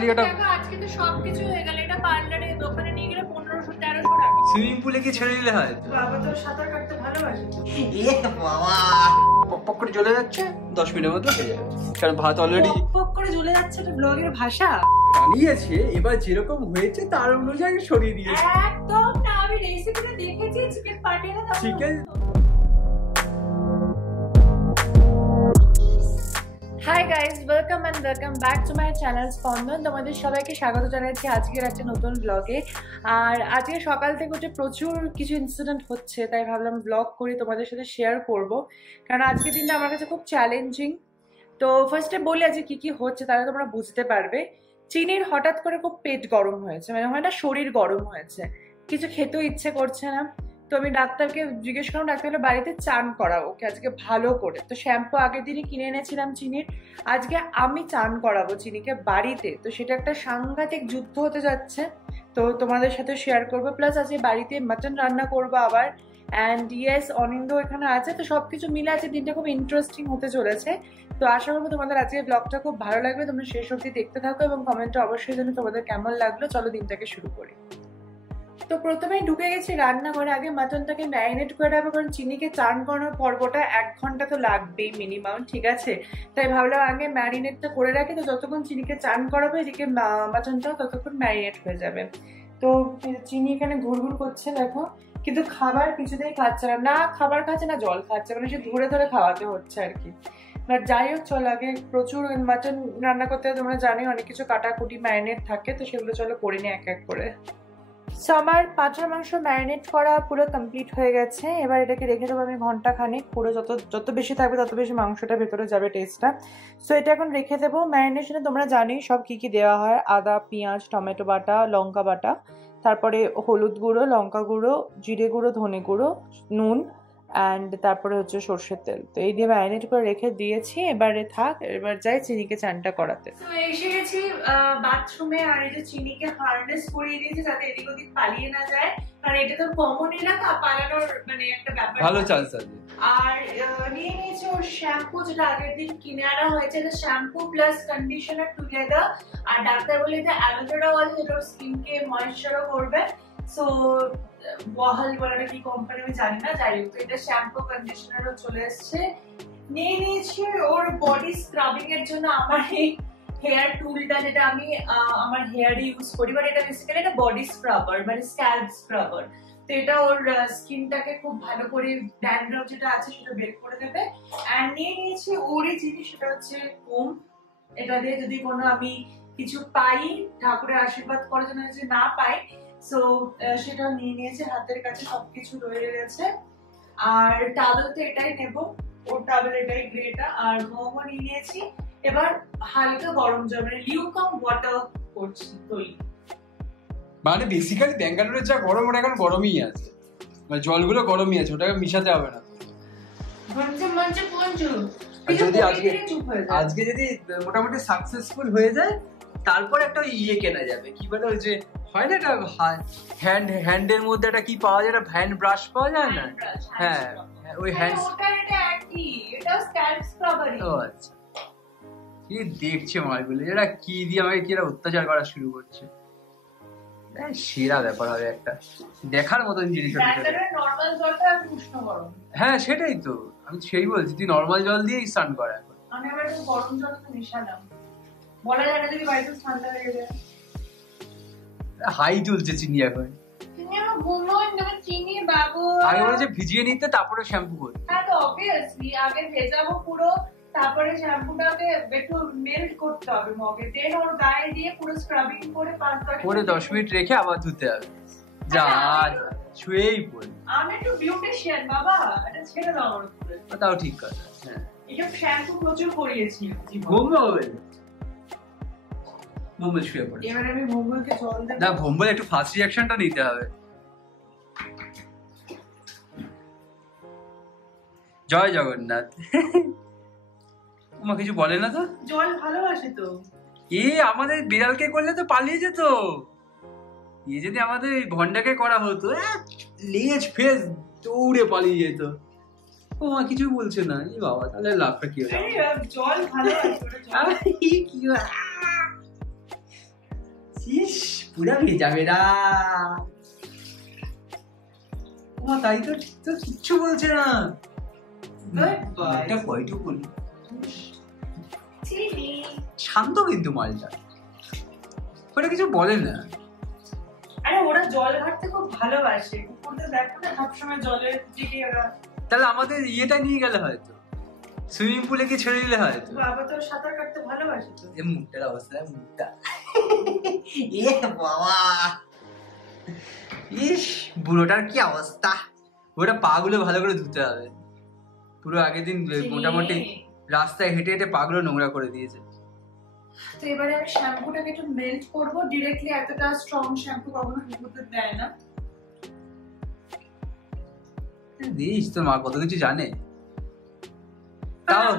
আজকে তো সবকিছু হয়ে গেল, এটা পার্লারে দোকানে নিয়ে গেলে 1500-1300 টাকা। সুইমিং পুলে কি ছেড়ে দিলে হয়? বাবা তো সাঁতার কাটতে ভালোবাসে। এ বাবা, পক করে চলে যাচ্ছে, 10 মিনিটের মধ্যে হয়ে যাবে। কারণ ভাত অলরেডি পক করে চলে যাচ্ছে, এটা ব্লগের ভাষা। বানিয়েছে, এবার যেরকম হয়েছে তার অনুযায়ী সরিয়ে দিয়েছে। একদম না, আমি রেসিপিটা দেখেছি, চিকেন পাটিয়ে দাও। Chicken. Hi guys, welcome and welcome back to my channel Spandan. তোমাদের সবাইকে স্বাগত জানাচ্ছি আজকের একটা নতুন ব্লগে। আর আজকে সকাল থেকে উঠে প্রচুর কিছু ইনসিডেন্ট হচ্ছে, তাই ভাবলাম ব্লগ করি, তোমাদের সাথে শেয়ার করব। কারণ আজকের দিনটা আমার কাছে খুব চ্যালেঞ্জিং। তো ফার্স্টে বলি আজকে কি কি হচ্ছে, তাহলে তোমরা বুঝতে পারবে। চিনির হঠাৎ করে খুব পেট গরম হয়েছে, মানে হয় না শরীর গরম হয়েছে, কিছু খেতেও ইচ্ছে করছে না। তো আমি ডাক্তারকে জিজ্ঞেস করলাম, ডাক্তার হলো বাড়িতে চান করাবো ওকে আজকে ভালো করে। তো শ্যাম্পু আগের দিনই কিনে এনেছিলাম চিনির, আজকে আমি চান করাবো চিনিকে বাড়িতে। তো সেটা একটা সাংঘাতিক যুদ্ধ হতে যাচ্ছে, তো তোমাদের সাথে শেয়ার করবো। প্লাস আজকে বাড়িতে মাটন রান্না করবো আবার। অ্যান্ড ইয়েস, অনিন্দ এখানে আছে, তো সবকিছু মিলে আছে দিনটা খুব ইন্টারেস্টিং হতে চলেছে। তো আশা করবো তোমাদের আজকের ব্লগটা খুব ভালো লাগবে, তোমরা শেষ অবধি দেখতে থাকো এবং কমেন্টে অবশ্যই জানো তোমাদের কেমন লাগলো। চলো দিনটাকে শুরু করি। তো প্রথমেই ঢুকে গেছি রান্নাঘরে, আগে মাটনটাকে ম্যারিনেট করে রাখবো, কারণ চিনিকে চান করানোর পর্বটা 1 ঘন্টা তো লাগবেই মিনিমাম, ঠিক আছে? তাই ভাবলাম আগে ম্যারিনেটটা করে রাখি, তো যতক্ষণ চিনিকে চান করাবে এদিকে মাটনটাও ততক্ষণ ম্যারিনেট হয়ে যাবে। তো চিনি এখানে ঘুরঘুর করছে দেখো, কিন্তু খাবার কিছুতেই খাচ্ছে না, না খাবার খাচ্ছে না জল খাচ্ছে, মানে সে ধরে ধরে খাওয়াতে হচ্ছে আর কি। বাট যাই হোক, চলো আগে প্রচুর মাটন রান্না করতে তোমরা জানি অনেক কিছু কাটাকুটি ম্যারিনেট থাকে, তো সেগুলো চলো করে নিই এক এক করে। সো আমার পাঁঠার মাংস ম্যারিনেট করা পুরো কমপ্লিট হয়ে গেছে। এবার এটাকে রেখে দেবো আমি ঘন্টা খানেক, পুরো যত বেশি থাকবে তত বেশি মাংসটা ভেতরে যাবে টেস্টটা। সো এটা এখন রেখে দেবো। ম্যারিনেশনে তোমরা জানি সব কি কি দেওয়া হয়, আদা, পেঁয়াজ, টমেটো বাটা, লঙ্কা বাটা, তারপরে হলুদ গুঁড়ো, লঙ্কা গুঁড়ো, জিরে গুঁড়ো, ধনে গুঁড়ো, নুন, অ্যান্ড তারপরে হচ্ছে সর্ষের তেল। তো এই দিয়ে ম্যারিনেট করে রেখে দিয়েছি, এবারে থাক। এবার যাই চিনিকে চানটা করাতে। তো এসে গেছি বাথরুমে, আর এই যে চিনিকে হার্নেস করিয়ে দিয়েছি যাতে এদিক ওদিক পালিয়ে না যায়, কারণ এটা তো কমন এলাকা, পালানোর মানে একটা ব্যাপার ভালো চান্স আছে। আর নিয়ে নিয়েছি ওর শ্যাম্পু, যেটা আগের দিন কিনে আনা হয়েছে, শ্যাম্পু প্লাস কন্ডিশনার টুগেদার। আর ডাক্তার বলে যে অ্যালোভেরা অয়েল, যেটা ওর স্কিনকে ময়েশ্চারও করবে। সো ওয়াহাল বলাটা কি কোম্পানি আমি জানি না, যাই হোক। তো এটা শ্যাম্পু কন্ডিশনারও চলে এসছে। নিয়ে নিয়েছি ওর বডি স্ক্রাবিং এর জন্য আমার এই হেয়ার টুলটা, যেটা আমি আমার হেয়ারে ইউজ করি, বাট এটা বেসিক্যালি একটা বডি স্ক্রাবার, মানে স্ক্যাল্প স্ক্রাবার। তো এটা ওর স্কিনটাকে খুব ভালো করে ড্যান্ড্রফ যেটা আছে সেটা বের করে দেবে। আর নিয়ে নিয়েছি ওরই জিনিস, সেটা হচ্ছে কোম। এটা দিয়ে যদি কোনো আমি কিছু পাই, ঠাকুরের আশীর্বাদ করার জন্য যদি না পাই, সো সেটাও নিয়ে নিয়েছে, হাতের কাছে সবকিছু রয়ে গেছে। আর টাওয়েল তো এটাই নেবো, ওর টাওয়েল এটাই গ্রেটা। আর মোমো নিয়ে নিয়েছি। এবার হালকা গরম জল, মানে লিউকাম ওয়াটার করছি তৈরি। মানে বেসিক্যালি ব্যাঙ্গালোরের যা গরম, ওটা এখন গরমই আছে, মানে জলগুলো গরমই আছে, ওটাকে মিশাতে হবে না। যদি আজকে যদি মোটামুটি সাকসেসফুল হয়ে যায়, তারপর একটা ইয়ে কেনা যাবে, কি বলে ওই যে হয় না একটা হ্যান্ডের মধ্যে একটা কি পাওয়া যায়, একটা হ্যান্ড ব্রাশ পাওয়া যায় না? হ্যাঁ, ওই হ্যান্ড। ও আচ্ছা, কি দেখছে মালগুলো, এরা কি দিয়ে আমাকে কি অত্যাচার করা শুরু করছে। সেরা ব্যাপার হবে একটা, দেখার মতন জিনিস। হ্যাঁ সেটাই তো, আমি সেই বলছি, তুই নর্মাল জল দিয়েই স্নান করা এখন। আমি আবার একটু গরম জল তো মিশালাম, বলা যায় না যদি বাড়িতে ঠান্ডা লেগে যায়। হাই চলছে চিনি এখন। চিনি বাবু আগে বলে যে ভিজিয়ে নিতে তারপরে শ্যাম্পু করতে। হ্যাঁ তো অবভিয়াসলি আগে ভেজাবো পুরো, তারপরে শ্যাম্পুটাকে একটু মেল্ট করতে হবে মগে, দেন ওর গায়ে দিয়ে পুরো স্ক্রাবিং করে 5-10 মিনিট রেখে আবার ধুতে হবে। যা ছুঁয়েই পড়ি। আমি একটু বিউটিশিয়ান বাবা, এটা ছেড়ে দাও আমার উপরে। তাও ঠিক কথা। হ্যাঁ, এইসব শ্যাম্পু প্রচুর করিয়েছি। ভম্বল শুয়ে পড়ে। এবার আমি ভম্বলকে জল দেব। না, ভম্বল একটু ফাস্ট রিঅ্যাকশনটা নিতে হবে। জয় জগন্নাথ। ওমা কিছু বলে না তো? জল ভালোবাসে তো। আমাদের বিড়ালকে করলে তো পালিয়ে যেত। যদি আমাদের ভন্ডাকে করা হতো, লেজ ফেস দৌড়ে পালিয়ে যেত। ওমা কিছু বলছে না, বাবা তাহলে লাভটা কি হবে? জল ভালোবাসে। ইস পুরা ভেজা বেড়া। তাই তো কিচ্ছু বলছে না। একটা পয়টু বলি শান্ত কিন্তু মালটা, ওটা কিছু বলে না। আরে ওরা জল ঘাটতে খুব ভালোবাসে, কুকুরদের দেখো না সবসময় জলের দিকে ওরা। তাহলে আমাদের ইয়েটা নিয়ে গেলে হয়তো, সুইমিং পুলে কি ছেড়ে দিলে হয়তো। বাবা তো সাঁতার কাটতে ভালোবাসে তো। এই মুখটার অবস্থা, মুখটা এ বাবা, ইস বুড়োটার কি অবস্থা। ওটা পা গুলো ভালো করে ধুতে হবে। পুরো আগের দিন মোটামুটি রাস্তায় হেঁটে হেঁটে পা গুলো নোংরা করে দিয়েছে। তো এবারে আমি শ্যাম্পুটাকে একটু মেল্ট করবো। ডিরেক্টলি এতটা স্ট্রং শ্যাম্পু কখনো কুকুরদের দেয় না। দিস তোর মা কত কিছু জানে। তাও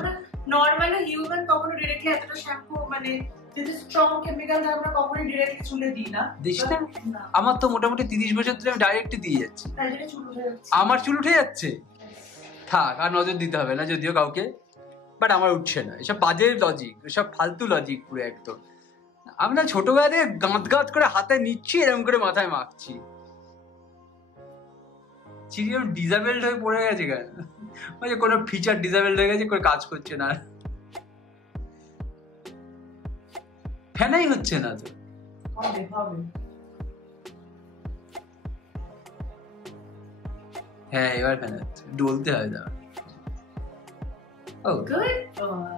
নরমালি হিউম্যান কখনো ডিরেক্টলি এতটা শ্যাম্পু মানে যদি স্ট্রং কেমিক্যাল থাকে আমরা কখনোই ডিরেক্টলি চুলে দিই না। দিস না? আমার তো মোটামুটি 30 বছর ধরে আমি ডাইরেক্ট দিয়ে যাচ্ছি। তাই জন্য চুল উঠে যাচ্ছে। আমার চুল উঠে যাচ্ছে, থাক আর নজর দিতে হবে না যদিও কাউকে, বাট আমার উঠছে না। এসব বাজে লজিক, এসব ফালতু লজিক পুরো একদম। আমি না ছোটবেলা থেকে গাঁত গাঁত করে হাতে নিচ্ছি, এরকম করে মাথায় মাখছি। চিরিয়াম ডিসেবলড হয়ে পড়ে গেছে কেন? মানে কোনো ফিচার ডিসেবলড হয়ে গেছে, কোনো কাজ করছে না, ফ্যানাই হচ্ছে না তো। হবে হবে। হ্যাঁ এবার ফ্যান হচ্ছে, ডলতে হয় না। ও গুড বয়।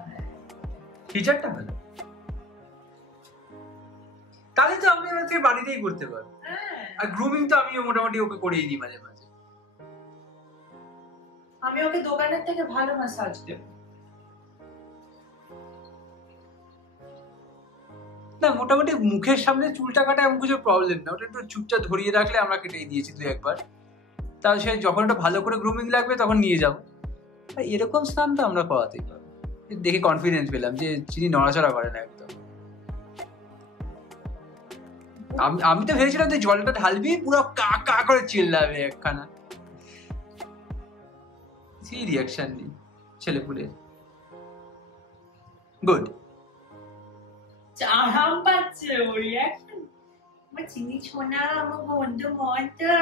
ফিচারটা ভালো, তাহলে তো আমি এবার থেকে বাড়িতেই করতে পারবো। আর গ্রুমিং তো আমিও মোটামুটি ওকে করিয়ে দিই মাঝে মাঝে। আমি ওকে দোকানের থেকে ভালো ম্যাসাজ দেব। না মোটামুটি মুখের সামনে চুলটা কাটা এমন কিছু প্রবলেম না, ওটা একটু চুপচাপ ধরিয়ে রাখলে আমরা কেটেই দিয়েছি 2-1 তাহলে সে যখন ওটা ভালো করে গ্রুমিং লাগবে তখন নিয়ে যাবো। আর এরকম স্নান তো আমরা করাতেই পারবো। দেখে কনফিডেন্স পেলাম যে চিনি নড়াচড়া করে না একদম। আমি তো ভেবেছিলাম যে জলটা ঢালবি পুরো কা কা করে চিল্লাবে একখানা, সেই রিয়াকশন নেই ছেলেপুলের। গুড, আরাম পাচ্ছে ও রিয়াকশন। আমার চিনি ছোনা, আমার বন্ধু মনটা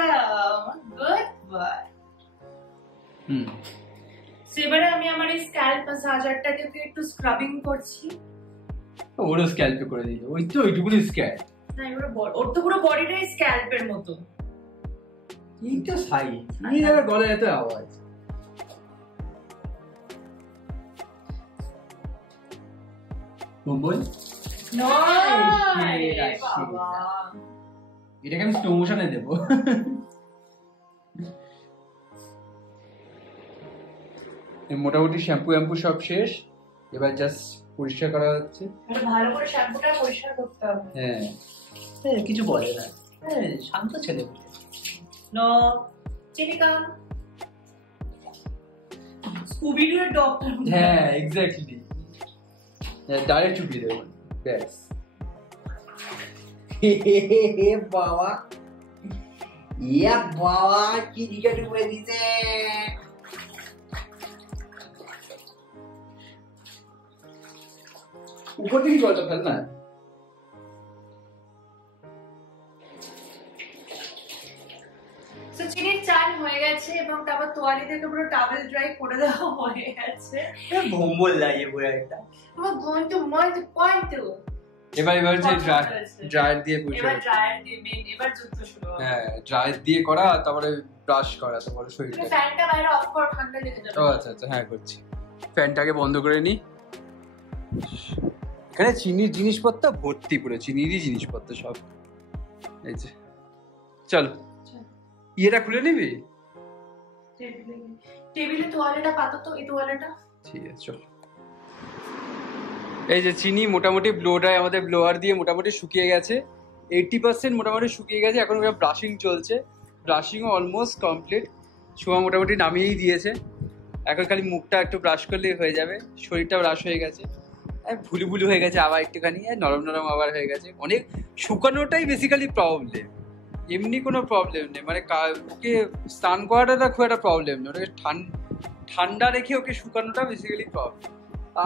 গুড বয়। সেবারে আমি আমার এই স্ক্যাল্প ম্যাসাজারটাকে একটু স্ক্রাবিং করছি। ওরও স্ক্যাল্পে করে দিল, ওই তো ওইটুকুনি স্ক্যাল্প না এবারে ওর তো পুরো বডিটাই স্ক্যাল্পের মতো। এই তো সাই এই জায়গায় গলায় এত আওয়াজ। বল এটাকে আমি স্লো মোশনে দেবো। মোটামুটি শ্যাম্পু শ্যাম্পু সব শেষ, এবার জাস্ট পরিষ্কার করা হচ্ছে। ভালো করে শ্যাম্পুটা পরিষ্কার করতে হবে। হ্যাঁ কিছু বলে না, শান্ত ছেলে। নো চিনিকা স্কুবি ডু এর ডক্টর। হ্যাঁ এক্স্যাক্টলি, ডাইরেক্ট চুপি দেবো ব্যাস। বাবা ইয়া বাবা কি দিকে ডুবে দিতে। উপর থেকে জলটা ফেল না। চিনির চান হয়ে গেছে এবং তারপর তোয়ালি থেকে পুরো টাওয়েল ড্রাই করে দেওয়া হয়ে গেছে। ভম্বল লাগে পুরো একটা। আমার গন্ধ মজ পয়েন্ট। এবার যে ড্রায়ার দিয়ে পরিষ্কার, এবার ড্রায়ার দিয়ে এবার যুদ্ধ শুরু হবে। হ্যাঁ ড্রায়ার দিয়ে করা, তারপরে ব্রাশ করা, তারপরে শরীরটা। ফ্যানটা বাইরে অফ কর, ঠান্ডা লেগে যাবে। ও আচ্ছা আচ্ছা হ্যাঁ করছি। ফ্যানটাকে বন্ধ করে নি। এখানে চিনির জিনিসপত্র ভর্তি, পুরো চিনিরই জিনিসপত্র সব। এই যে চল ইয়েটা খুলে নিবি, টেবিলে তোয়ালেটা পাতো তো, এই তোয়ালেটা। ঠিক আছে চল। এই যে চিনি মোটামুটি ব্লো ড্রাই আমাদের ব্লোয়ার দিয়ে মোটামুটি শুকিয়ে গেছে, 80% মোটামুটি শুকিয়ে গেছে। এখন ব্রাশিং চলছে, ব্রাশিংও অলমোস্ট কমপ্লিট। ছোঁয়া মোটামুটি নামিয়েই দিয়েছে, এখন খালি মুখটা একটু ব্রাশ করলেই হয়ে যাবে। শরীরটা ব্রাশ হয়ে গেছে, ভুলু ভুলু হয়ে গেছে আবার একটুখানি, নরম নরম আবার হয়ে গেছে। অনেক শুকানোটাই বেসিক্যালি প্রবলেম, এমনি কোনো প্রবলেম নেই। মানে ওকে স্নান করাটা খুব একটা প্রবলেম নেই, ওটাকে ঠান্ডা রেখে ওকে শুকানোটা বেসিক্যালি প্রবলেম।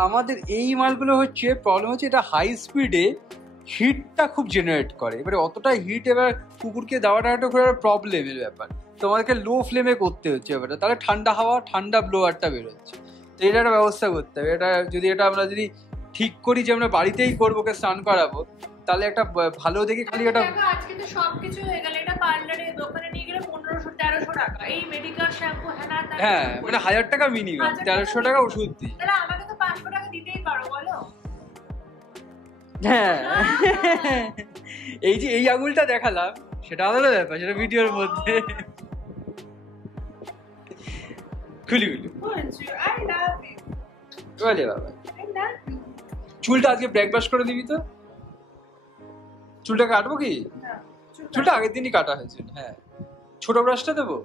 আমাদের এই মালগুলো হচ্ছে প্রবলেম হচ্ছে, এটা হাই স্পিডে হিটটা খুব জেনারেট করে। এবারে অতটা হিট এবার কুকুরকে দেওয়াটা একটা খুব প্রবলেমের ব্যাপার। তোমাদেরকে লো ফ্লেমে করতে হচ্ছে এবারে, তাহলে ঠান্ডা হাওয়া ঠান্ডা ব্লোয়ারটা বেরোচ্ছে। তো এটা একটা ব্যবস্থা করতে হবে। এটা আমরা যদি ঠিক করি যে আমরা বাড়িতেই করবো, ওকে স্নান করাবো, তাহলে একটা ভালো দেখে খালি একটা আজকে তো সবকিছু হয়ে গেল। এটা পার্লারে দোকানে নিয়ে গেলে 1500-1300 টাকা। এই মেডিকেল শ্যাম্পু হ্যাঁ মানে 1000 টাকা মিনিমাম, 1300 টাকা ওষুধ দিই। তাহলে আমাকে তো 500 টাকা দিতেই পারো বলো। হ্যাঁ এই যে এই আঙুলটা দেখালাম সেটা আলাদা ব্যাপার, সেটা ভিডিওর মধ্যে। খুলি বলে বাবা, চুলটা আজকে ব্রেকফাস্ট করে দিবি তো? চুলটা কাটবো কি? চুলটা আগের দিনই কাটা হয়েছে। হ্যাঁ, ছোট ব্রাশটা দেবো।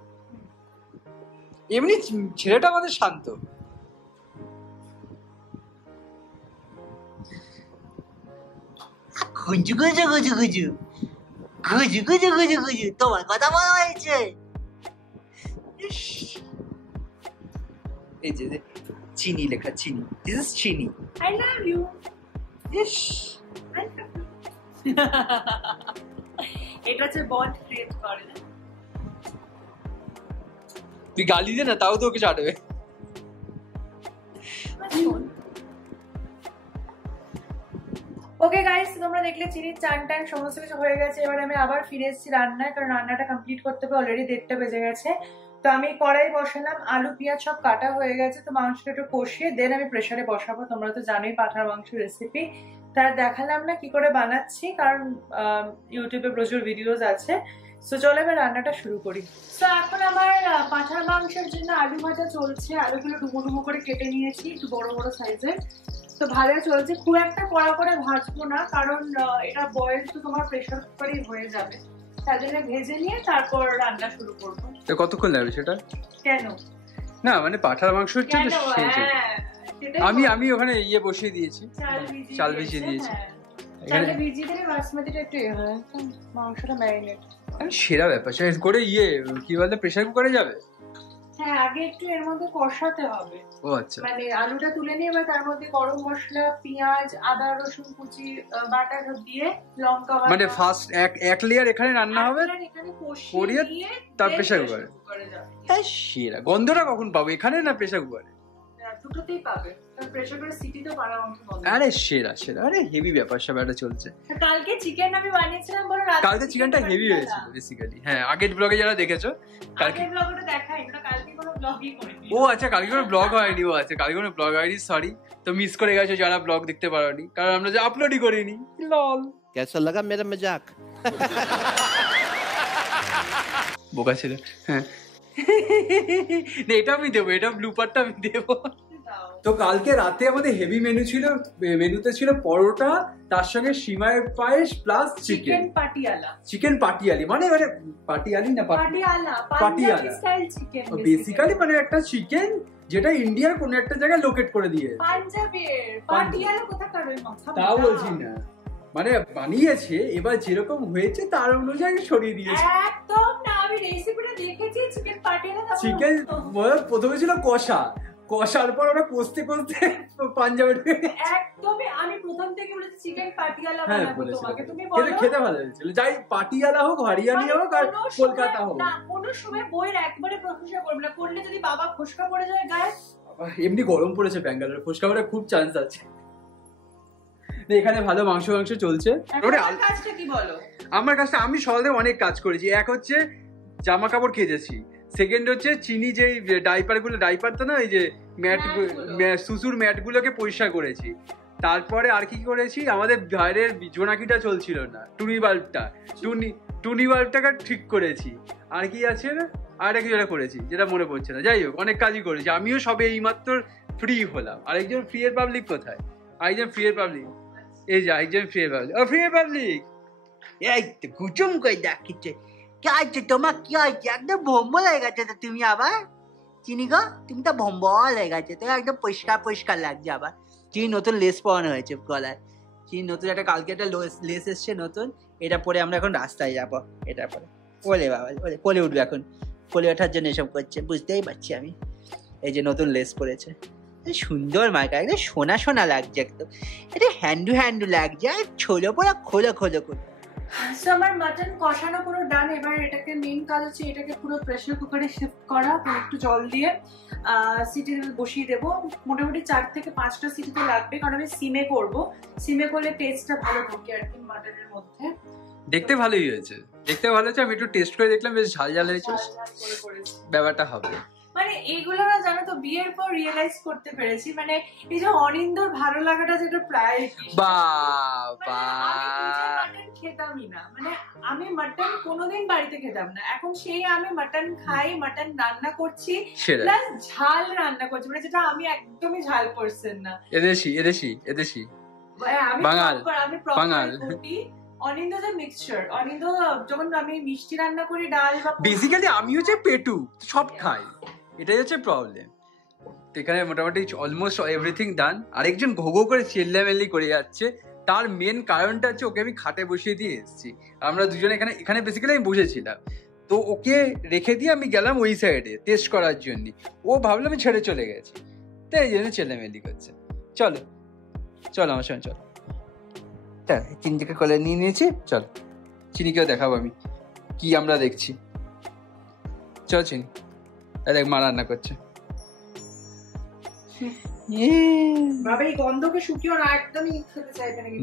এমনি ছেলেটা আমাদের শান্ত। গুজু গুজু গুজু গুজু গুজু গুজু গুজু গুজু, তোমার কথা বলা হয়েছে। এই যে চিনি লেখা, চিনি, this is chini. I love you. ইস এটা হচ্ছে বন্ড ক্রিয়েট করে। তুই গালি দে না, তাও তো ওকে চাটবে। ওকে গাইস, তোমরা দেখলে চিনির চান টান সমস্ত কিছু হয়ে গেছে। এবার আমি আবার ফিরে এসেছি রান্নায়, কারণ রান্নাটা কমপ্লিট করতে হবে। অলরেডি 1:30 বেজে গেছে। তো আমি কড়াই বসালাম, আলু পেঁয়াজ সব কাটা হয়ে গেছে। তো মাংসটা একটু কষিয়ে দেন আমি প্রেসারে বসাবো। তোমরা তো জানোই পাঁঠার মাংস রেসিপি, তার দেখালাম না কি করে বানাচ্ছি, কারণ ইউটিউবে প্রচুর ভিডিওস আছে। সো চলো এবার রান্নাটা শুরু করি। তো এখন আমার পাঁঠার মাংসের জন্য আলু ভাজা চলছে। আলুগুলো ডুবো ডুবো করে কেটে নিয়েছি, একটু বড় বড় সাইজের। তো ভাজা চলছে, খুব একটা কড়া করে ভাজবো না, কারণ এটা বয়েল তো তোমার প্রেসার কুকারেই হয়ে যাবে। তার জন্য ভেজে নিয়ে তারপর রান্না শুরু করবো। তো কতক্ষণ লাগবে সেটা? কেন না মানে পাঁঠার মাংস হচ্ছে আমি ওখানে ইয়ে বসিয়ে দিয়েছি, চাল ভিজিয়ে দিয়েছি। চালটা ভিজিয়ে দিলে বাসমতিটা একটু হয়, মাংসটা ম্যারিনেট। সেরা ব্যাপার, সে করে ইয়ে কি বলে প্রেসার কুকারে যাবে। হ্যাঁ, আগে একটু এর মধ্যে কষাতে হবে। ও আচ্ছা, মানে আলুটা তুলে নিয়ে এবার তার মধ্যে গরম মশলা, পেঁয়াজ, আদা রসুন কুচি বাটা দিয়ে, লঙ্কা বাটা, মানে ফার্স্ট এক লেয়ার এখানে রান্না হবে, এখানে কষিয়ে নিয়ে তার প্রেসার কুকারে যাবে। সেরা গন্ধটা কখন পাবো, এখানে না প্রেসার কুকারে? দুটোতেই পাবে, প্রেসার কুকারে সিটি তো পারা অংশ বন্ধ। আরে সেরা সেরা, আরে হেভি ব্যাপার সবটা চলছে। কালকে চিকেন আমি বানিয়েছিলাম, বলো কালকে চিকেনটা হেভি হয়েছিল বেসিক্যালি। হ্যাঁ, আগের ব্লগে যারা দেখেছো, কালকে ব্লগটা দেখাই না, কালকে কোনো ব্লগই করিনি। ও আচ্ছা, কালকে কোনো ব্লগ হয়নি। ও আচ্ছা, কালকে কোনো ব্লগ হয়নি, সরি। তো মিস করে গেছো যারা ব্লগ দেখতে পারোনি, কারণ আমরা যে আপলোডই করিনি। লল, कैसा लगा मेरा मजाक? বোকা ছিল। হ্যাঁ এটা আমি দেবো, এটা ব্লুপারটা আমি দেবো। তো কালকে রাতে আমাদের হেভি মেনু ছিল। মেনুতে ছিল পরোটা, তার সঙ্গে সিমাইয়ের পায়েস প্লাস চিকেন পাটিয়ালা। চিকেন পাটিয়ালি মানে পাটিয়ালি না, পাটিয়ালা স্টাইল চিকেন বেসিক্যালি, মানে একটা চিকেন যেটা ইন্ডিয়ার কোন একটা জায়গায় লোকেট করে দিয়ে। পাঞ্জাবের পাটিয়ালা কোথাকার ওই মাথা, তাও বলছি না, মানে বানিয়েছে এবার যেরকম হয়েছে তার অনুযায়ী সরিয়ে দিয়েছে। একদম না, আমি রেসিপিটা দেখেছি চিকেন পাটিয়ালা। চিকেন প্রথমে ছিল কষার পর ওরা কষতে পাঞ্জাবের একদমই। আমি প্রথম থেকে বলেছি চিকেন পাটিয়ালা বানাবো তোমাকে, তুমি বলো। খেতে ভালো হয়েছিল, যাই পাটিয়ালা হোক, হরিয়ানি হোক আর কলকাতা হোক। না, কোনো সময় বইয়ের একবারে প্রশংসা করবে না, করলে যদি বাবা ফোসকা পড়ে যায় গায়ে। এমনি গরম পড়েছে ব্যাঙ্গালোর, ফোসকা পড়ার খুব চান্স আছে। এখানে ভালো মাংস চলছে। কাজটা কি বলো? আমার কাছে আমি সকালে অনেক কাজ করেছি। এক হচ্ছে জামা কাপড় কেচেছি, সেকেন্ড হচ্ছে চিনি যে ডাইপার তো না, এই যে সুসুর ম্যাট গুলোকে পরিষ্কার করেছি। তারপরে আর কি করেছি, আমাদের বাইরের জোনাকিটা চলছিল না, টুনি বাল্বটাকে ঠিক করেছি। আর কি আছে না, আর কিছু একটা করেছি যেটা মনে পড়ছে না। যাই হোক, অনেক কাজই করেছি। আমিও সবে এইমাত্র ফ্রি হলাম। আরেকজন ফ্রি এর পাবলিক কোথায়? আরেকজন ফ্রি এর পাবলিক, এই যে আরেকজন ফ্রি এর পাবলিক। ও ফ্রি এর পাবলিক, এই তো কুচুম করে ডাকিছে। কি আছে তোমার, কি হয়েছে? একদম ভম্বল হয়ে গেছে তো তুমি আবার। চিনি গো, তুমি তো ভম্বল হয়ে গেছে, তো একদম পরিষ্কার লাগছে। আবার চিনি নতুন লেস পরানো হয়েছে গলায়। চিনি নতুন একটা কালকে একটা লেস এসছে নতুন, এটা পরে আমরা এখন রাস্তায় যাবো। এটা পরে ওলে বাবা, ওলে কোলে উঠবে এখন। কোলে ওঠার জন্য এসব করছে, বুঝতেই পারছি আমি। এই যে নতুন লেস পরেছে, সুন্দর মার্কা, একদম সোনা সোনা লাগছে, একদম এটা হ্যান্ডু হ্যান্ডু লাগছে, আর ছোলো পুরো খোলো খোলো খোলো। সো আমার মাটন কষানো পুরো ডান। এবার এটাকে মেন কাজ হচ্ছে এটাকে পুরো প্রেসার কুকারে শিফট করা, একটু জল দিয়ে সিটি বসিয়ে দেবো। মোটামুটি 4 থেকে 5টা সিটি তো লাগবে, কারণ আমি সিমে করব। সিমে করলে টেস্টটা ভালো ঢোকে আর কি মাটনের মধ্যে। দেখতে ভালোই হয়েছে, দেখতে ভালো হয়েছে। আমি একটু টেস্ট করে দেখলাম, বেশ ঝাল ঝাল হয়েছে, ব্যাপারটা হবে। মানে এইগুলো না জানো তো বিয়ের পর রিয়েলাইজ করতে পেরেছি, মানে এই যে অনিন্দর ভালো লাগাটা যেটা প্রায় মাটন খেতামই না, মানে আমি মাটন কোনোদিন বাড়িতে খেতাম না। এখন সেই আমি মাটন খাই, মাটন রান্না করছি, প্লাস ঝাল রান্না করছি, মানে যেটা আমি একদমই ঝাল পারসন না। এদেশি এদেশি এদেশি বাঙাল বাঙাল। অনিন্দ যে মিক্সচার, অনিন্দ যখন আমি মিষ্টি রান্না করি ডাল বা বেসিক্যালি আমি হচ্ছে পেটু, সব খাই, এটাই হচ্ছে প্রবলেম। এখানে মোটামুটি অলমোস্ট এভরিথিং ডান। আরেকজন ঘো ঘো করে চেল্লামেল্লি করে যাচ্ছে, তার মেন কারণটা হচ্ছে ওকে আমি খাটে বসিয়ে দিয়ে এসেছি। আমরা দুজনে এখানে বেসিক্যালি আমি বসেছিলাম, তো ওকে রেখে দিয়ে আমি গেলাম ওই সাইডে টেস্ট করার জন্য। ও ভাবলো আমি ছেড়ে চলে গেছি, তাই এই জন্য চেল্লামেল্লি করছে। চলো চলো আমার সঙ্গে চলো। চিনিকে কলে নিয়ে নিয়েছি, চল চিনিকেও দেখাবো আমি কি আমরা দেখছি। চল চিনি, দেখ মা রান্না করছে।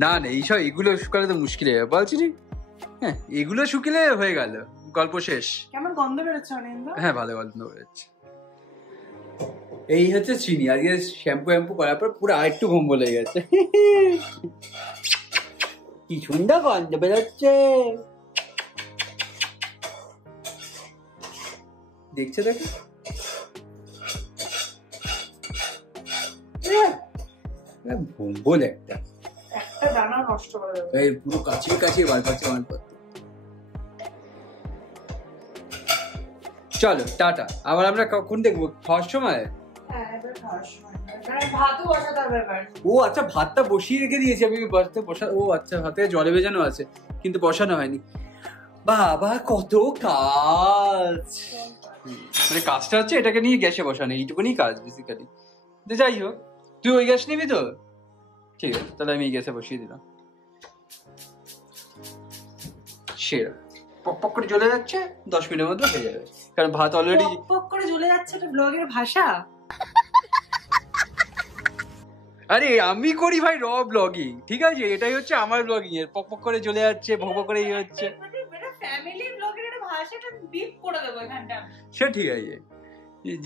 না না এইসব এগুলো শুকালে তো মুশকিল হয়ে যাবে, বলছি হ্যাঁ, এগুলো শুকিলে হয়ে গেল, গল্প শেষ। কেমন গন্ধ বেরোচ্ছে অনিন্দ? হ্যাঁ ভালো গন্ধ বেরোচ্ছে। এই হচ্ছে চিনি, আজকে শ্যাম্পু করার পর পুরো আরেকটু ঘুম বলে গেছে। কি সুন্দর গন্ধ বেরোচ্ছে, দেখছে দেখো ভম্বল একটা দানা নষ্ট করে দেবে, এই পুরো কাছে কাছে বার করছে আমার করতে। চলো টাটা, আবার আমরা কখন দেখবো? খাওয়ার সময়? ও আচ্ছা, ভাতটা বসিয়ে রেখে দিয়েছি আমি, ভাতটা বসা, ও আচ্ছা ভাতে জলে ভেজানো আছে কিন্তু বসানো হয়নি। বাবা কত কাজ, মানে কাজটা হচ্ছে এটাকে নিয়ে গ্যাসে বসানো, এইটুকুনি কাজ বেসিক্যালি। যাই হোক, তুই ওই গ্যাস নিবি তো? ঠিক আছে, তাহলে আমি এই গ্যাসে বসিয়ে দিলাম। সেরা পক পক করে জ্বলে যাচ্ছে, 10 মিনিটের মধ্যে হয়ে যাবে, কারণ ভাত অলরেডি পক পক করে জ্বলে যাচ্ছে। এটা ব্লগের ভাষা? আরে আমি করি ভাই র ব্লগিং, ঠিক আছে, এটাই হচ্ছে আমার ব্লগিং এর। পক পক করে জ্বলে যাচ্ছে, ভক ভক করে হচ্ছে, ফ্যামিলি ব্লগের একটা ভাষাটা বিপ করে দেবো এখানটা। সে ঠিক আছে।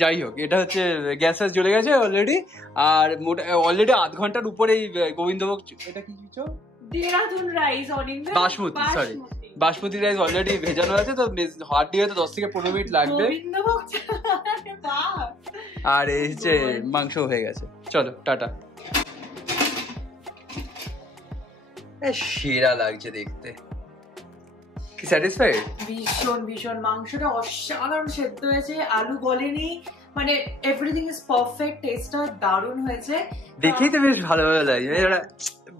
যাই হোক, এটা হচ্ছে গ্যাস জ্বলে গেছে অলরেডি, আর অলরেডি আধ ঘন্টার উপরে গোবিন্দভোগ, এটা কি কিছু দেরাদুন রাইস, অনিন্দ basmati, sorry basmati rice already ভেজানো আছে, তো হার্ডলি হয়তো 10 থেকে 15 মিনিট লাগবে। আর এই হচ্ছে মাংস হয়ে গেছে। চলো টাটা। সেরা লাগছে দেখতে, কি স্যাটিসফাইড? ভীষণ ভীষণ, মাংসটা অসাধারণ সেদ্ধ হয়েছে, আলু গলেনি, মানে এভরিথিং ইজ পারফেক্ট, টেস্টটা দারুণ হয়েছে। দেখেই তো বেশ ভালো ভালো লাগে, একটা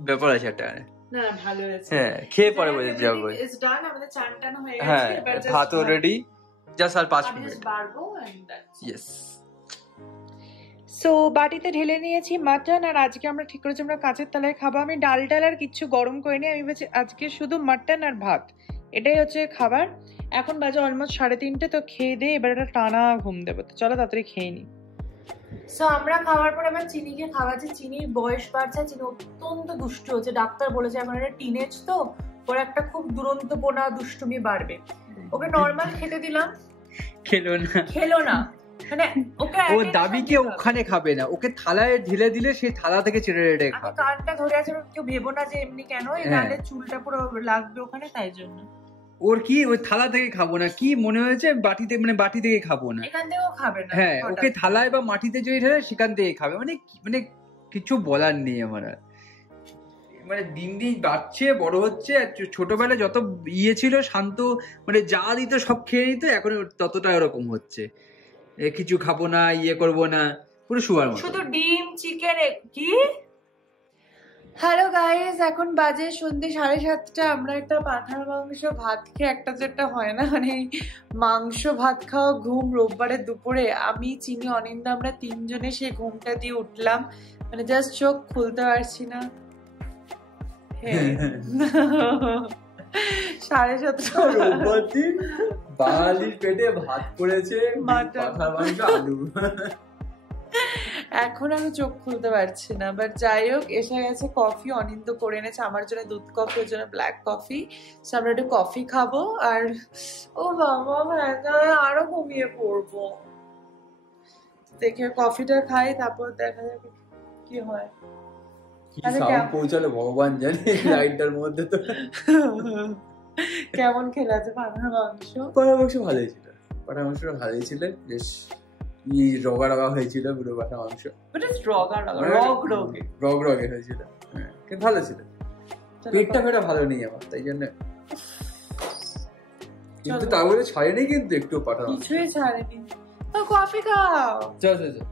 ব্যাপার আছে একটা। না ভালো হয়েছে, হ্যাঁ খেয়ে পরে বোঝা যাবে। ইজ ডান, আমাদের চান টান হয়ে গেছে, হ্যাঁ ভাত অলরেডি, জাস্ট আর 5 মিনিট বাড়বো এন্ড দ্যাটস ইয়েস। সো বাটিতে ঢেলে নিয়েছি মাটন, আর আজকে আমরা ঠিক করেছি আমরা কাঁচের তলায় খাবো। আমি ডাল আর কিচ্ছু গরম করিনি, আমি ভেবেছি আজকে শুধু মাটন আর ভাত, এটাই হচ্ছে খাবার। এখন বাজে অলমোস্ট 3:30, তো খেয়ে দিয়ে এবার একটা টানা ঘুম দেবো। তো চলো তাড়াতাড়ি খেয়ে নিই। সো আমরা খাওয়ার পর আবার চিনিকে খাওয়াচ্ছি। চিনির বয়স বাড়ছে, চিনি অত্যন্ত দুষ্টু হচ্ছে, ডাক্তার বলেছে এখন একটা টিনেজ, তো ওর একটা খুব দুরন্তপনা দুষ্টুমি বাড়বে। ওকে নর্মাল খেতে দিলাম, খেলো না, মানে ওকে ও দাবি কি ওখানে খাবে না, ওকে থালায় ঢেলে দিলে সেই থালা থেকে চেড়ে রেড়ে খাবে। কানটা ধরে আছে, কেউ ভেবো না যে এমনি কেন, নাহলে চুলটা পুরো লাগবে ওখানে, তাই জন্য। ওর কি ওই থালা থেকে খাবো না কি মনে হয়েছে, বাটিতে, মানে বাটি থেকে খাবো না, এখান থেকেও খাবে না। হ্যাঁ ওকে থালায় বা মাটিতে যদি ঢেলে সেখান থেকে খাবে, মানে কিছু বলার নেই আমার। মানে দিন দিন বাড়ছে, বড় হচ্ছে। ছোটবেলায় যত ইয়ে ছিল শান্ত, মানে যা দিত সব খেয়ে নিত, এখন ততটা এরকম হচ্ছে, কিছু খাবো না, ইয়ে করবো না, পুরো শুয়ার মতো। শুধু ডিম চিকেন কি হ্যালো গাইস, এখন বাজে সন্ধ্যে 7:30। আমরা একটা পাঁঠার মাংস ভাত খেয়ে একটা যেটা হয় না, মানে মাংস ভাত খাওয়া ঘুম রোববারের দুপুরে আমি চিনি অনিন্দা আমরা তিনজনে সেই ঘুমটা দিয়ে উঠলাম, মানে জাস্ট চোখ খুলতে পারছি না। 7:30 রোববার দিন বাঙালির পেটে ভাত পড়েছে, পাঁঠার মাংস আলু। এখন আমি চোখ খুলতে পারছি না, বাট যাই হোক এসে গেছে কফি। অনিন্দ করে এনেছে আমার জন্য দুধ কফি, ওর জন্য ব্ল্যাক কফি। সো আমরা একটু কফি খাবো। আর ও বাবা আরো ঘুমিয়ে পড়বো। দেখে কফিটা খাই, তারপর দেখা যাবে কি হয়। কি সাউন্ড পৌঁছালো ভগবান জানে লাইটটার মধ্যে। তো কেমন খেলে আছে পাঁঠার মাংস? পাঁঠার মাংস ভালোই ছিল, পাঁঠার মাংসটা ভালোই ছিল, বেশ রগা রগা হয়েছিল পুরো পাঁঠার মাংস, রগ রগে হয়েছিল, ভালো ছিল। পেটটা ফেটা ভালো নেই আমার, তাই জন্য। কিন্তু তা বলে ছাড়েনি, কিন্তু একটু পাঁঠার মাংস কিছুই ছাড়েনি। তো কফি খাও। চল চল চল।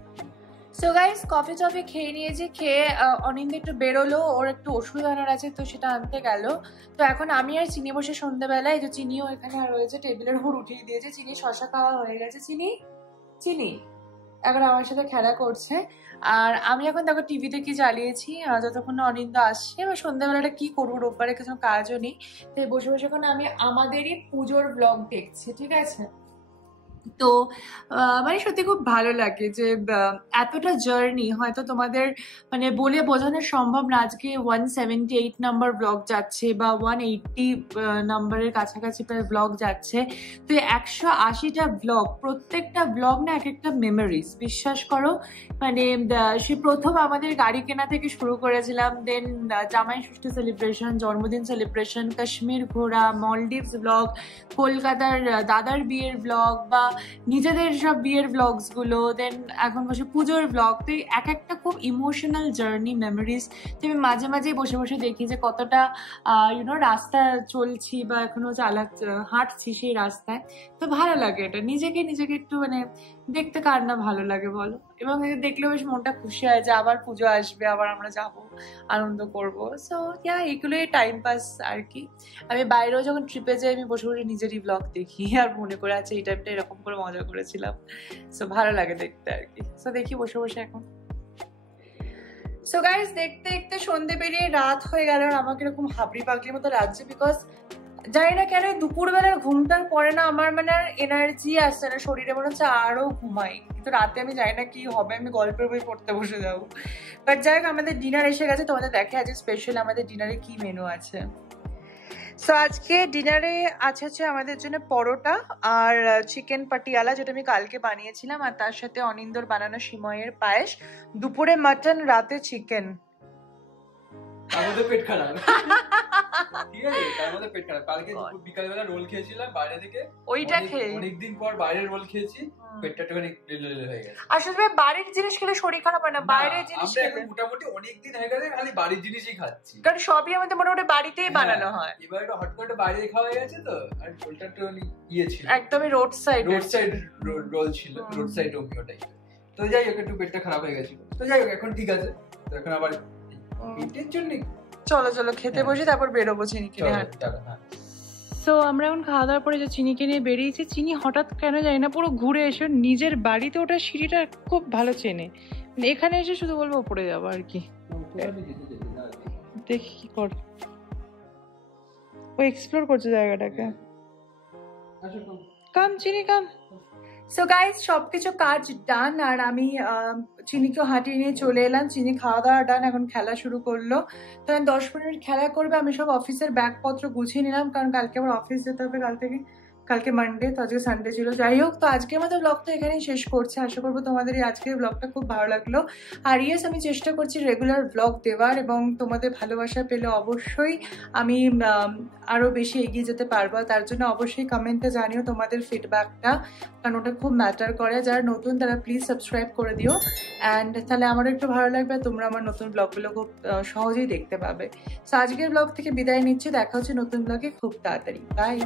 সো গাইস কফি টফি খেয়ে নিয়েছি। খেয়ে অনিন্দ একটু বেরোলো, ওর একটু ওষুধ আনার আছে, তো সেটা আনতে গেল। তো এখন আমি আর চিনি বসে সন্ধ্যাবেলায়, এই যে চিনিও এখানে রয়েছে টেবিলের উপর উঠিয়ে দিয়েছে। চিনি শশা খাওয়া হয়ে গেছে। চিনি এখন আমার সাথে খেলা করছে। আর আমি এখন দেখো টিভিতে কি চালিয়েছি, যতক্ষণ না অনিন্দ আসছে। এবার সন্ধ্যাবেলাটা কি করবো, রোববারে কিছু কাজও নেই, তাই বসে বসে এখন আমি আমাদেরই পুজোর ব্লগ দেখছি, ঠিক আছে। তো মানে সত্যি খুব ভালো লাগে যে এতটা জার্নি হয়তো তোমাদের মানে বলে বোঝানো সম্ভব না। আজকে 178 নাম্বার ব্লগ যাচ্ছে বা 180 নাম্বারের কাছাকাছি প্রায় ব্লগ যাচ্ছে। তো 180টা ব্লগ, প্রত্যেকটা ব্লগ না এক একটা মেমোরিজ, বিশ্বাস করো। মানে সে প্রথম আমাদের গাড়ি কেনা থেকে শুরু করেছিলাম, দেন জামাই ষষ্ঠী সেলিব্রেশন, জন্মদিন সেলিব্রেশন, কাশ্মীর ঘোরা, মলডিভস ব্লগ, কলকাতার দাদার বিয়ের ব্লগ বা নিজেদের সব বিয়ের ব্লগস গুলো, দেন এখন বসে পুজোর ব্লগ। তো এক একটা খুব ইমোশনাল জার্নি, মেমোরিজ। তো আমি মাঝে মাঝেই বসে বসে দেখি যে কতটা রাস্তা চলছি বা এখনো হাঁটছি সেই রাস্তায়। তো ভালো লাগে এটা, নিজেকে একটু মানে দেখতে কার না ভালো লাগে বলো। এবং দেখলে বেশ মনটা খুশি হয় যে আবার পুজো আসবে, আবার আমরা যাব, আনন্দ করবো। সো এগুলোই টাইম পাস আর কি। আমি বাইরেও যখন ট্রিপে যাই আমি বসে বসে নিজেরই ব্লগ দেখি আর মনে করে আছে এই টাইমটা এরকম করে মজা করেছিলাম। সো ভালো লাগে দেখতে আর কি। সো দেখি বসে বসে এখন। সো গাইস দেখতে দেখতে সন্ধে পেরিয়ে রাত হয়ে গেল, আর আমাকে এরকম হাবড়ি পাগলির মতো লাগছে, বিকজ জানি না কেন দুপুরবেলার ঘুমটার পরে না আমার মানে আর এনার্জি আসছে না শরীরে, মনে হচ্ছে আরো ঘুমাই। কিন্তু রাতে আমি জানি না কি হবে, আমি গল্পের বই পড়তে বসে যাবো। বাট যাই হোক আমাদের ডিনার এসে গেছে, তোমাদের দেখে আজকে স্পেশাল আমাদের ডিনারে কি মেনু আছে। সো আজকে ডিনারে আছে আমাদের জন্য পরোটা আর চিকেন পাটিয়ালা, যেটা আমি কালকে বানিয়েছিলাম, আর তার সাথে অনিন্দর বানানো সিময়ের পায়েস। দুপুরে মাটন, রাতে চিকেন। আমাদের পেট খারাপ, ঠিক আছে, তার মধ্যে পেট খারাপ। কালকে বিকালবেলা রোল খেয়েছিলাম বাইরে থেকে, ওইটা খেয়ে অনেকদিন পর বাইরের রোল খেয়েছি, পেটটা একটুখানি লেলে হয়ে গেছে। আসলে বাড়ির জিনিস খেলে শরীর খারাপ হয় না, বাইরের জিনিস খেলে। মোটামুটি অনেকদিন হয়ে গেছে খালি বাড়ির জিনিসই খাচ্ছি, কারণ সবই আমাদের মোটামুটি বাড়িতেই বানানো হয়। এবার একটু হট করে বাইরে খাওয়া হয়ে গেছে, তো আর রোলটা একটু ইয়ে ছিল, একদমই রোড সাইড রোল ছিল, রোড সাইড রোমিও টাইপের। তো যাই হোক একটু পেটটা খারাপ হয়ে গেছিল, তো যাই হোক এখন ঠিক আছে। তো এখন আবার পেটের জন্য চলো খেতে বসি, তারপর বেরোবো চিনি কিনে। সো আমরা এখন খাওয়া দাওয়ার পরে যে চিনিকে নিয়ে বেরিয়েছি। চিনি হঠাৎ কেন জানি না পুরো ঘুরে এসে নিজের বাড়িতে ওটা সিঁড়িটা খুব ভালো চেনে, এখানে এসে শুধু বলবো উপরে যাবো আর কি। দেখি কি কর, ও এক্সপ্লোর করছে জায়গাটাকে। কাম চিনি কাম। সো গাইস সবকিছু কাজ ডান, আর আমি চিনিকে হাঁটিয়ে নিয়ে চলে এলাম। চিনি খাওয়া দাওয়া ডান, এখন খেলা শুরু করলো। তো 10 মিনিট খেলা করবে। আমি সব অফিসের ব্যাগপত্র গুছিয়ে নিলাম, কারণ কালকে আবার অফিস যেতে হবে, কালকে মানডে, তো আজকে সানডে ছিল। যাই হোক, তো আজকে আমাদের ব্লগটা এখানেই শেষ করছি। আশা করবো তোমাদের এই আজকের ব্লগটা খুব ভালো লাগলো। আর ইয়েস, আমি চেষ্টা করছি রেগুলার ব্লগ দেওয়ার, এবং তোমাদের ভালোবাসা পেলে অবশ্যই আমি আরও বেশি এগিয়ে যেতে পারবো। তার জন্য অবশ্যই কমেন্টে জানিও তোমাদের ফিডব্যাকটা, কারণ ওটা খুব ম্যাটার করে। যারা নতুন তারা প্লিজ সাবস্ক্রাইব করে দিও, অ্যান্ড তাহলে আমারও একটু ভালো লাগবে, তোমরা আমার নতুন ব্লগগুলো খুব সহজেই দেখতে পাবে। সো আজকের ব্লগ থেকে বিদায় নিচ্ছি, দেখা হচ্ছে নতুন ব্লগে খুব তাড়াতাড়ি। বাই।